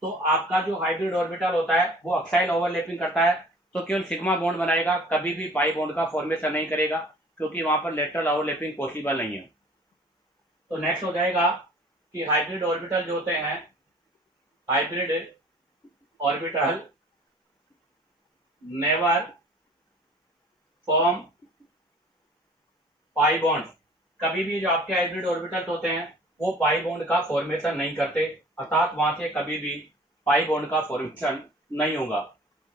तो आपका जो हाइब्रिड ऑर्बिटल होता है वो अक्साइल ओवरलैपिंग करता है, तो केवल सिग्मा बॉन्ड बनाएगा, कभी भी पाई बॉन्ड का फॉर्मेशन नहीं करेगा, क्योंकि वहां पर लेटरल ओवरलैपिंग पॉसिबल नहीं है। तो नेक्स्ट हो जाएगा कि हाइब्रिड ऑर्बिटल जो होते हैं, hybrid orbital never form pi bonds. कभी भी जो आपके हाइब्रिड ऑर्बिटल्स होते हैं वो पाई बॉन्ड का फॉर्मेशन नहीं करते, अर्थात वहां से कभी भी पाई बॉन्ड का फॉर्मेशन नहीं होगा।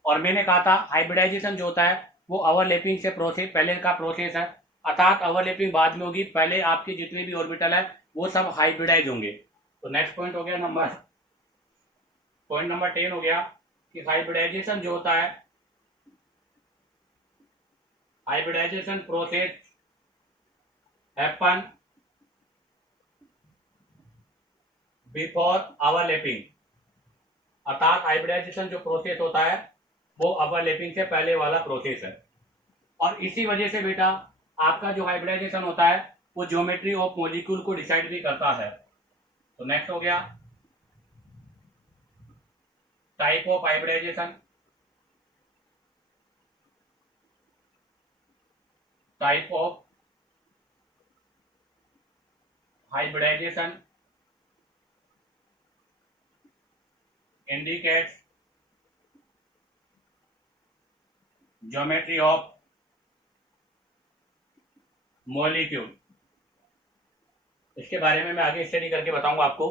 और मैंने कहा था हाइब्रिडाइजेशन जो होता है वो ओवरलैपिंग से प्रोसेस पहले का प्रोसेस है, अर्थात ओवरलैपिंग बाद में होगी, पहले आपके जितने भी ऑर्बिटल है वो सब हाइब्रिडाइज होंगे। तो नेक्स्ट पॉइंट हो गया पॉइंट नंबर 10 हो गया कि हाइब्रिडाइजेशन जो होता है, hybridization process happen before overlapping. अर्थात हाइब्रिडाइजेशन जो प्रोसेस होता है वो ओवरलैपिंग से पहले वाला प्रोसेस है। और इसी वजह से बेटा आपका जो हाइब्रिडाइजेशन होता है वो ज्योमेट्री ऑफ मॉलिक्यूल को डिसाइड भी करता है। तो नेक्स्ट हो गया type of hybridization. Type of hybridization indicates geometry of molecule. इसके बारे में मैं आगे स्टडी करके बताऊंगा आपको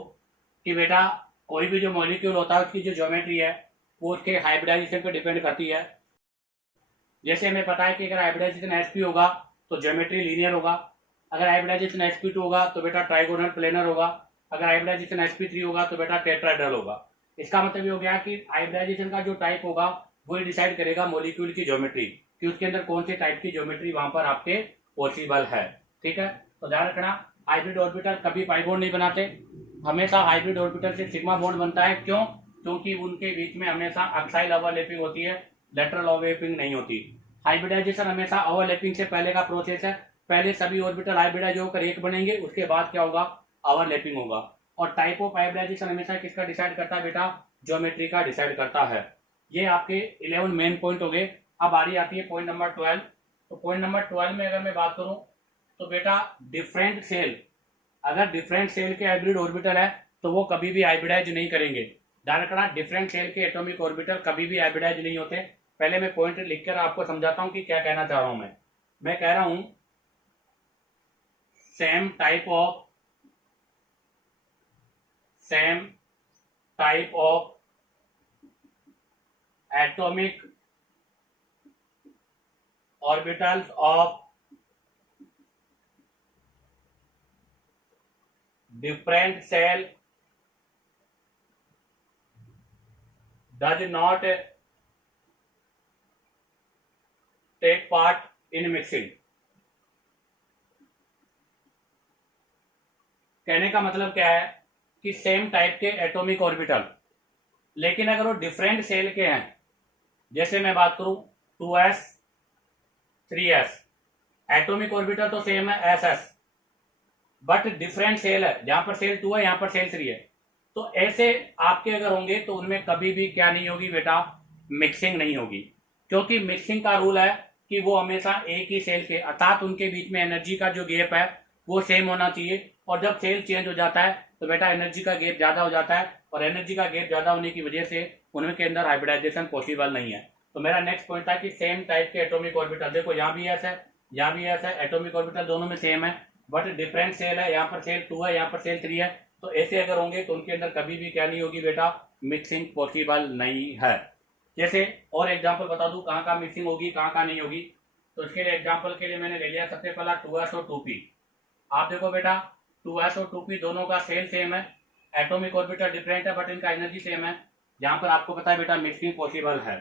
कि बेटा कोई भी जो मॉलिक्यूल होता है उसकी जो ज्योमेट्री है वो उसके हाइब्रिडाइजेशन पर डिपेंड करती है। जैसे हमें पता है कि अगर हाइब्रिडाइजेशन sp होगा तो ज्योमेट्री लीनियर होगा, अगर हाइब्रिडाइजेशन sp2 होगा तो बेटा ट्राइगोनल प्लेनर होगा, अगर हाइब्रिडाइजेशन sp3 होगा तो बेटा टेट्राहेड्रल होगा। इसका मतलब ये हो गया कि हाइब्रिडाइजेशन का जो टाइप होगा वो डिसाइड करेगा मॉलिक्यूल की ज्योमेट्री, कि उसके अंदर कौन से टाइप की ज्योमेट्री वहां पर आपके पॉसिबल है। ठीक है, तो ध्यान रखना हाइब्रिड ऑर्बिटल कभी पाई बॉन्ड नहीं बनाते, हमेशा हाइब्रिड ऑर्बिटल से सिग्मा बॉन्ड बनता है। क्यों? क्योंकि उनके बीच में हमेशा एक्साइल ओवरलैपिंग होती है, लेटरल ओवरलैपिंग नहीं होती। हाइब्रिडाइजेशन हमेशा ओवरलैपिंग से पहले का प्रोसेस है, पहले सभी ऑर्बिटल हाइब्रिडाइज होकर एक बनेंगे, उसके बाद क्या होगा, ओवरलैपिंग होगा। और टाइप ऑफ हाइब्रिडाइजेशन हमेशा किसका डिसाइड करता है बेटा, ज्योमेट्री का डिसाइड करता है। ये आपके 11 मेन पॉइंट हो गए। अब बारी आती है पॉइंट नंबर 12। तो पॉइंट नंबर 12 में अगर मैं बात करूं तो बेटा डिफरेंट सेल, अगर डिफरेंट सेल के हाइब्रिड ऑर्बिटल है तो वो कभी भी हाइब्रिडाइज नहीं करेंगे। ध्यान रखना, डिफरेंट शेल के एटॉमिक ऑर्बिटल कभी भी हाइब्रिडाइज नहीं होते। पहले मैं पॉइंट लिखकर आपको समझाता हूं कि क्या कहना चाह रहा हूं मैं कह रहा हूं same type of atomic orbitals of different cell does not take part in mixing। कहने का मतलब क्या है कि सेम टाइप के एटॉमिक ऑर्बिटल, लेकिन अगर वो डिफरेंट सेल के हैं, जैसे मैं बात करूं 2s 3s, एटॉमिक ऑर्बिटल तो सेम है ss, बट डिफरेंट सेल है, जहां पर सेल 2 है यहां पर सेल 3 है, तो ऐसे आपके अगर होंगे तो उनमें कभी भी क्या नहीं होगी बेटा, मिक्सिंग नहीं होगी। क्योंकि मिक्सिंग का रूल है कि वो हमेशा एक ही सेल के, अर्थात उनके बीच में एनर्जी का जो गैप है वो सेम होना चाहिए। और जब सेल चेंज हो जाता है तो बेटा एनर्जी का गैप ज्यादा हो जाता है, और एनर्जी का गैप ज्यादा होने की वजह से उनके अंदर हाइब्रिडाइजेशन पॉसिबल नहीं है। तो मेरा नेक्स्ट पॉइंट था कि सेम टाइप के एटॉमिक ऑर्बिटल, देखो यहाँ भी ऐसा है, यहाँ भी ऐसा है, एटॉमिक ऑर्बिटल दोनों में सेम है, बट डिफरेंट सेल है, यहाँ पर सेल 2 है, यहाँ पर सेल 3 है, तो ऐसे अगर होंगे तो उनके अंदर कभी भी क्या नहीं होगी बेटा, मिक्सिंग पॉसिबल नहीं है। जैसे और एग्जांपल बता दूं कहाँ कहाँ मिक्सिंग होगी, कहाँ कहाँ नहीं होगी। तो इसके लिए एग्जांपल के लिए मैंने ले लिया सबसे पहला 2s और 2p। आप देखो बेटा 2s और 2p दोनों का सेल सेम है, एटॉमिक ऑर्बिटल डिफरेंट है, बट इनका एनर्जी सेम है, जहां पर आपको पता है बेटा मिक्सिंग पॉसिबल है।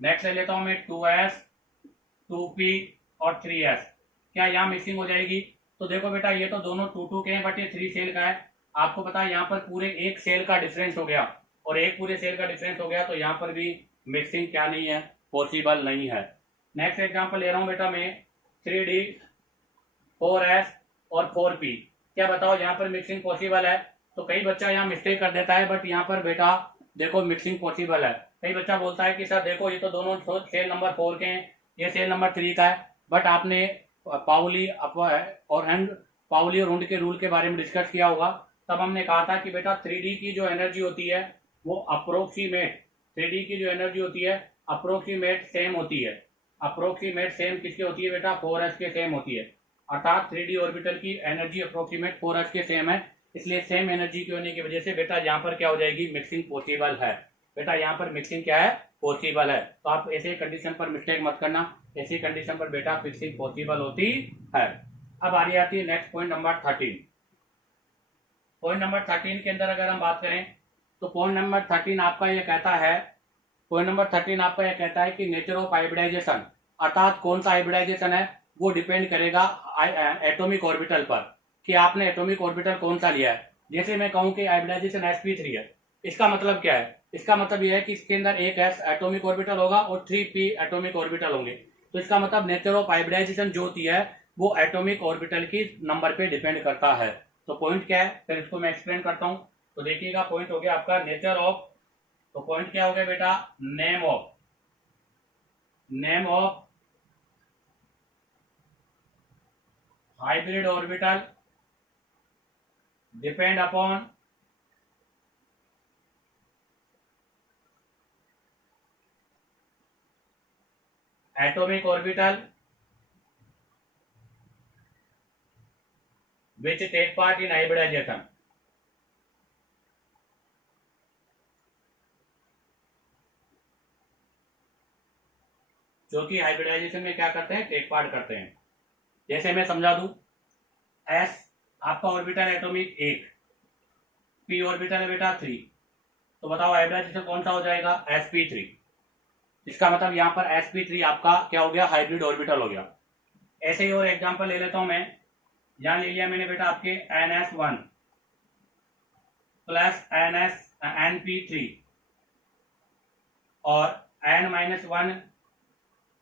नेक्स्ट ले लेता हूं मैं 2s 2p और 3s, क्या यहाँ मिक्सिंग हो जाएगी? तो देखो बेटा ये तो दोनों 2 के हैं, बट ये 3 सेल का है, आपको पता है यहाँ पर पूरे एक सेल का डिफरेंस हो गया, और एक पूरे सेल का डिफरेंस हो गया, तो यहाँ पर भी मिक्सिंग क्या नहीं है, पॉसिबल नहीं है। नेक्स्ट एग्जांपल ले रहा हूँ बेटा मैं 3d 4s और 4p, क्या बताओ यहाँ पर मिक्सिंग पॉसिबल है? तो कई बच्चा यहाँ मिस्टेक कर देता है, बट यहाँ पर बेटा देखो मिक्सिंग पॉसिबल है। कई बच्चा बोलता है कि सर देखो ये तो दोनों सेल नंबर 4 के हैं, ये सेल नंबर 3 का है, बट आपने पाउली और हुंड के रूल के बारे में डिस्कस किया होगा, तब हमने कहा था कि बेटा 3D की जो एनर्जी होती है वो अप्रोक्सीमेट, 3D की जो एनर्जी होती है अप्रोक्सीमेट सेम होती है। अप्रोक्सीमेट सेम किसकी होती है बेटा? 4s के सेम होती है, अर्थात 3D ऑर्बिटल की एनर्जी अप्रोक्सीमेट 4s के सेम है, इसलिए सेम एनर्जी के होने की वजह से बेटा यहाँ पर क्या हो जाएगी, मिक्सिंग पॉसिबल है। बेटा यहाँ पर मिक्सिंग क्या है, पॉसिबल है। तो आप ऐसे कंडीशन पर मिस्टेक मत करना, ऐसी कंडीशन पर बेटा मिक्सिंग पॉसिबल होती है। अब आ रही आती है next point number 13। Point number 13 के अंदर अगर हम बात करें तो पॉइंट नंबर 13 आपका ये कहता है कि नेचर ऑफ हाइब्रिडाइजेशन, अर्थात कौन सा हाइब्रिडाइजेशन है वो डिपेंड करेगा एटॉमिक ऑर्बिटल पर, कि आपने एटॉमिक ऑर्बिटल कौन सा लिया है। जैसे मैं कहूं कि हाइब्रिडाइजेशन sp3 है, इसका मतलब क्या है? इसका मतलब यह है कि इसके अंदर एक s एटॉमिक ऑर्बिटल होगा और 3p एटॉमिक ऑर्बिटल होंगे, तो इसका मतलब नेचर ऑफ हाइब्रिडाइजेशन जो होती है वो एटॉमिक ऑर्बिटल की नंबर पे डिपेंड करता है। तो पॉइंट क्या है, फिर इसको मैं एक्सप्लेन करता हूं। तो देखिएगा पॉइंट हो गया आपका नेचर ऑफ, तो पॉइंट क्या हो गया बेटा, name of hybrid orbital depend upon atomic orbital which take part in hybridization। जो कि हाइब्रिडाइजेशन में क्या करते हैं, टेक पार्ट करते हैं। जैसे मैं समझा दूं, s आपका ऑर्बिटल एटॉमिक 1, p ऑर्बिटल है बेटा 3, तो बताओ हाइब्रिडाइजेशन कौन सा हो जाएगा, sp3। इसका मतलब यहाँ पर sp3 आपका क्या हो गया, हाइब्रिड ऑर्बिटल हो गया। ऐसे ही और एग्जांपल ले लेता हूं मैं, यहां ले लिया मैंने बेटा आपके ns1 प्लस np3 और n-1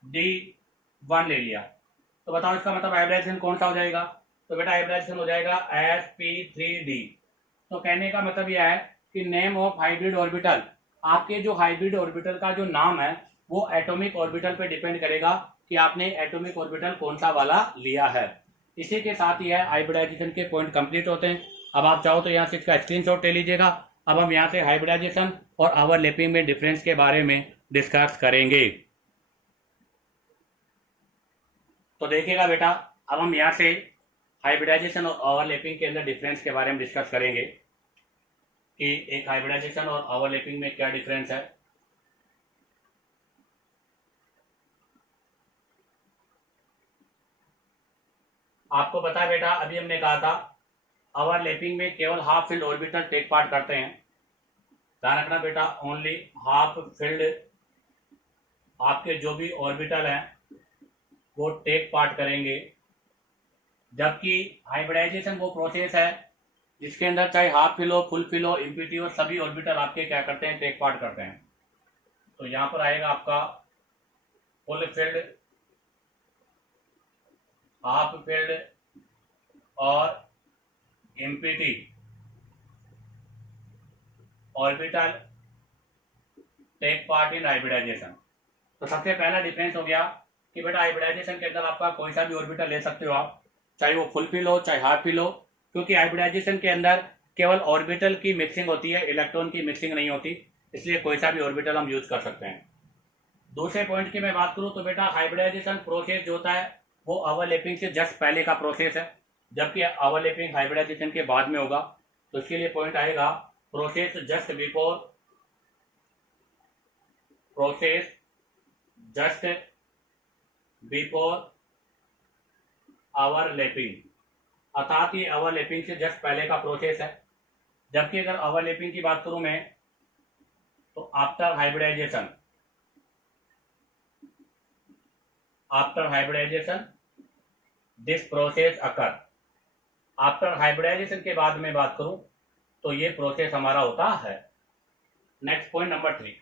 d1 ले लिया, तो बताओ इसका मतलब हाइब्रिडाइजेशन कौन सा हो जाएगा? तो बेटा हाइब्रिडाइजेशन हो जाएगा sp3d। तो कहने का मतलब यह है कि नेम ऑफ हाइब्रिड ऑर्बिटल, आपके जो हाइब्रिड ऑर्बिटल का जो नाम है वो एटॉमिक ऑर्बिटल पे डिपेंड करेगा कि आपने एटॉमिक ऑर्बिटल कौन सा वाला लिया है। इसी के साथ ही है हाइब्रिडाइजेशन के पॉइंट कंप्लीट होते हैं। अब आप चाहो तो यहाँ से इसका स्क्रीनशॉट ले लीजिएगा। अब हम यहाँ से हाइब्रिडाइजेशन और ओवरलैपिंग में डिफरेंस के बारे में डिस्कस करेंगे। तो देखिएगा बेटा, अब हम यहाँ से हाइब्रिडाइजेशन और ओवरलैपिंग के अंदर डिफरेंस के बारे में डिस्कस करेंगे कि एक हाइब्रिडाइजेशन और ओवरलैपिंग में क्या डिफरेंस है। आपको पता है बेटा, अभी हमने कहा था ओवरलैपिंग में केवल half field orbital take part करते हैं। ध्यान रखना बेटा, ओनली हाफ फील्ड आपके जो भी ऑर्बिटल हैं वो टेक पार्ट करेंगे, जबकि हाइब्रिडाइजेशन वो प्रोसेस है जिसके अंदर चाहे हाफ फील्ड हो, फुल फील्ड हो, इम्प्यूटी हो, सभी ऑर्बिटल आपके क्या करते हैं, टेक पार्ट करते हैं। तो यहाँ पर आएगा आपका फुल फील्ड, हाफ फील्ड और empty orbital take part in hybridization. तो सबसे पहला डिफरेंस हो गया कि बेटा हाइब्रिडाइजेशन के अंदर आपका कोई सा भी ऑर्बिटल ले सकते हो आप, चाहे वो फुल फील्ड हो चाहे हाफ फील्ड हो, क्योंकि हाइब्रिडाइजेशन के अंदर केवल ऑर्बिटल की मिक्सिंग होती है, इलेक्ट्रॉन की मिक्सिंग नहीं होती, इसलिए कोई सा भी ऑर्बिटल हम यूज कर सकते हैं। दूसरे पॉइंट की मैं बात करूं तो बेटा हाइब्रिडाइजेशन प्रोसेस जो होता है वो ओवरलैपिंग से जस्ट पहले का प्रोसेस है, जबकि ओवरलैपिंग हाइब्रिडाइजेशन के बाद में होगा। तो इसके लिए पॉइंट आएगा process just before, process just before overlapping, अर्थात ये ओवरलैपिंग से जस्ट पहले का प्रोसेस है। जबकि अगर ओवरलैपिंग की बात करूं मैं तो after hybridization, after hybridization this process occur. After hybridization के बाद में बात करूं तो ये प्रोसेस हमारा होता है। Next point number 3,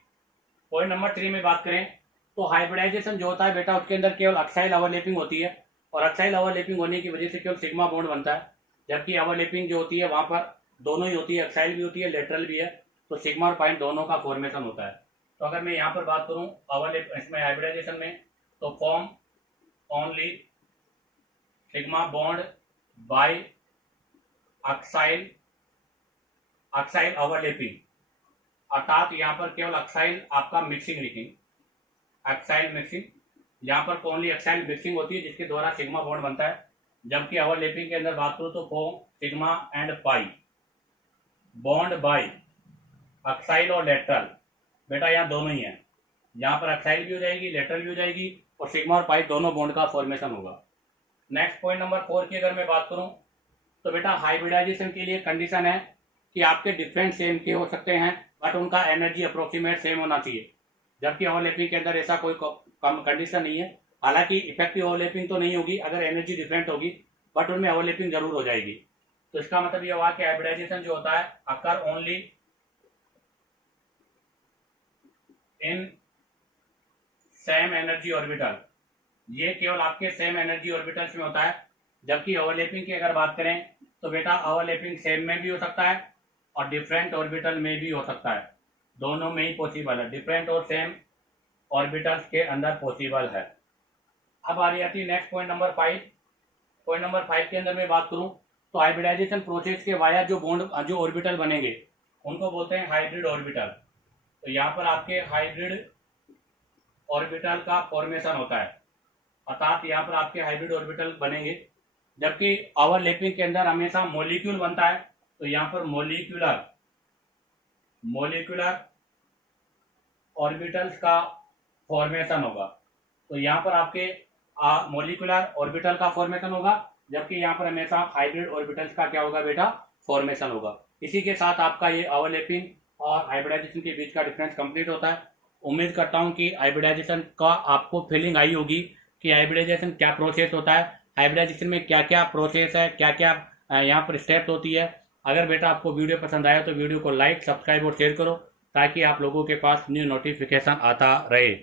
point number 3 में बात करें तो हाइब्रिडाइजेशन जो होता है बेटा उसके अंदर केवल अक्साइल ओवरलैपिंग होती है, और अक्साइल ओवरलैपिंग होने की वजह से केवल सिग्मा बॉन्ड बनता है। जबकि ओवरलैपिंग जो होती है वहां पर दोनों ही होती है, अक्साइल भी होती है, लेटरल भी है, तो सिग्मा और पाई दोनों का फॉर्मेशन होता है। तो अगर मैं यहाँ पर बात करूँ ओवरलैप इसमें हाइब्रिडाइजेशन में, तो form only sigma bond by axial, axial overlapping, अर्थात यहाँ पर केवल अक्साइल आपका मिक्सिंग लिखेंगे, अक्साइल मिक्सिंग, यहाँ पर ओनली अक्साइल मिक्सिंग होती है जिसके द्वारा सिग्मा बॉन्ड बनता है। जबकि ओवरलैपिंग के अंदर बात करूँ तो form sigma and pi bond by axial और लेटरल। बेटा यहाँ दोनों ही है, यहाँ पर अक्साइल भी हो जाएगी, लेटरल भी हो जाएगी, और सिग्मा और पाई दोनों बॉन्ड का फॉर्मेशन होगा। नेक्स्ट पॉइंट नंबर 4 की अगर मैं बात करूं तो बेटा हाइब्रिडाइजेशन के लिए कंडीशन है कि आपके डिफरेंट सेम के हो सकते हैं बट उनका एनर्जी अप्रोक्सीमेट सेम होना चाहिए। जबकि ओवरलैपिंग के अंदर ऐसा कोई कम कंडीशन नहीं है, हालांकि इफेक्टिव ओवरलैपिंग तो नहीं होगी अगर एनर्जी डिफरेंट होगी, बट उनमें ओवरलैपिंग जरूर हो जाएगी। तो इसका मतलब यह हुआ कि हाइब्रिडाइजेशन जो होता है अकर only in same energy orbital, ये केवल आपके सेम एनर्जी ऑर्बिटल्स में होता है। जबकि ओवरलैपिंग की अगर बात करें तो बेटा ओवरलैपिंग सेम में भी हो सकता है और डिफरेंट ऑर्बिटल में भी हो सकता है, दोनों में ही पॉसिबल है, डिफरेंट और सेम ऑर्बिटल्स के अंदर पॉसिबल है। अब आ रही आती है next point number 5। Point number 5 के अंदर मैं बात करूं तो हाइब्रिडाइजेशन प्रोसेस के वाया जो बॉन्ड जो ऑर्बिटल बनेंगे उनको बोलते हैं हाइब्रिड ऑर्बिटल। तो यहाँ पर आपके हाइब्रिड ऑर्बिटल का फॉर्मेशन होता है, अर्थात यहाँ पर आपके हाइब्रिड ऑर्बिटल बनेंगे। जबकि ओवरलैपिंग के अंदर हमेशा मॉलिक्यूल बनता है, तो यहाँ पर मॉलिक्यूलर ऑर्बिटल्स का फॉर्मेशन होगा। तो यहाँ पर आपके मॉलिक्यूलर ऑर्बिटल का फॉर्मेशन होगा, जबकि यहाँ पर हमेशा हाइब्रिड ऑर्बिटल्स का क्या होगा बेटा, फॉर्मेशन होगा। इसी के साथ आपका ये ओवरलैपिंग और हाइब्रिडाइजेशन के बीच का डिफरेंस कंप्लीट होता है। उम्मीद करता हूँ कि हाइब्रिडाइजेशन का आपको फीलिंग आई होगी कि हाइब्रिडाइजेशन क्या प्रोसेस होता है, हाइब्रिडाइजेशन में क्या क्या प्रोसेस है, क्या क्या यहाँ पर स्टेप्स होती है। अगर बेटा आपको वीडियो पसंद आया तो वीडियो को लाइक, सब्सक्राइब और शेयर करो ताकि आप लोगों के पास न्यू नोटिफिकेशन आता रहे।